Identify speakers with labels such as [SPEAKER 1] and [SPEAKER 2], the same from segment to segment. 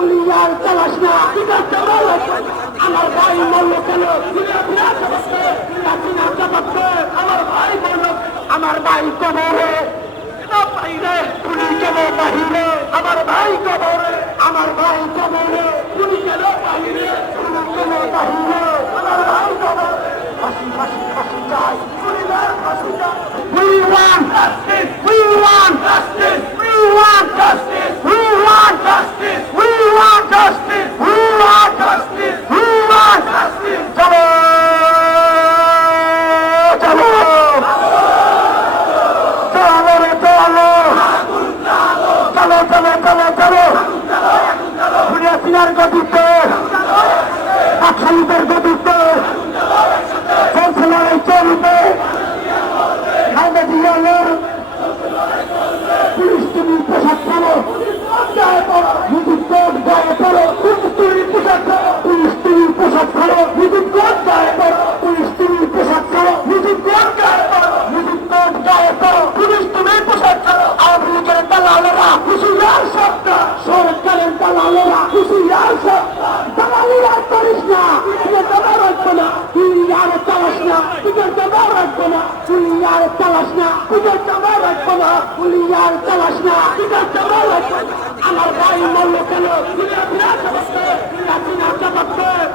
[SPEAKER 1] Police আর চালাস না আমার ভাই মল্ল কেন আমার ভাই মরল আমার ভাই কবরে পুলিশ কেন বাহিরে আমার ভাই কবরে We want justice! We want justice! We want justice! We want justice! Justice. We want justice. We want justice. চলো চলো চলো রে চলো চলো চলো চলো চলো খুঁড়িয়া সিনার গতিতে আখালিদের গতিতে হুশিয়ার সরকার করিস না তুই জমা রাখব না তুই আর চালাস না তুই জমা রাখব না তুই আর চালাস না তুই জমা রাখব না তুই আর চালাস না তুই জমা রাখব না আমার ভাই মরল কেন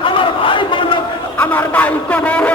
[SPEAKER 1] আমার ভাই আমার ভাই কবরে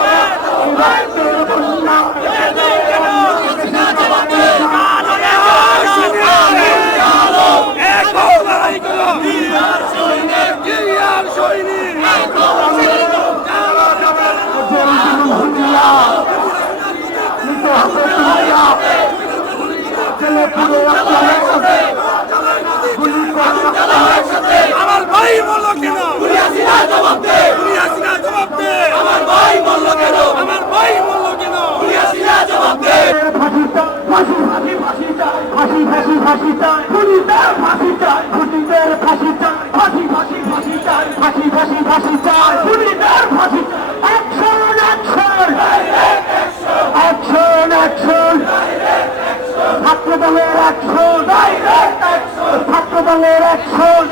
[SPEAKER 1] রাখতে এই রক্তের বন্যা ভুলিয়া নিতে হবে তুলিয়া ছেলে পুরো রাখতে গুলি করে
[SPEAKER 2] আমার ভাই বলল কেন পুলিয়াসিনা জবাব দে পুলিয়াসিনা জবাব দে আমার ভাই বলল কেন আমার ভাই বলল কেন পুলিয়াসিনা জবাব দে
[SPEAKER 1] ফাঁসি চাই ফাঁসি ফাঁসি ফাঁসি চাই ফাঁসি ফাঁসি চাই পুলিশের ফাঁসি চাই পুলিশের ফাঁসি চাই ফাঁসি ফাঁসি ফাঁসি চাই ফাঁসি ফাঁসি ফাঁসি চাই পুলিশের ফাঁসি অ্যাকশন অ্যাকশন অ্যাকশন অ্যাকশন। ছাত্র দলের অ্যাকশন ছাত্র দলের অ্যাকশন।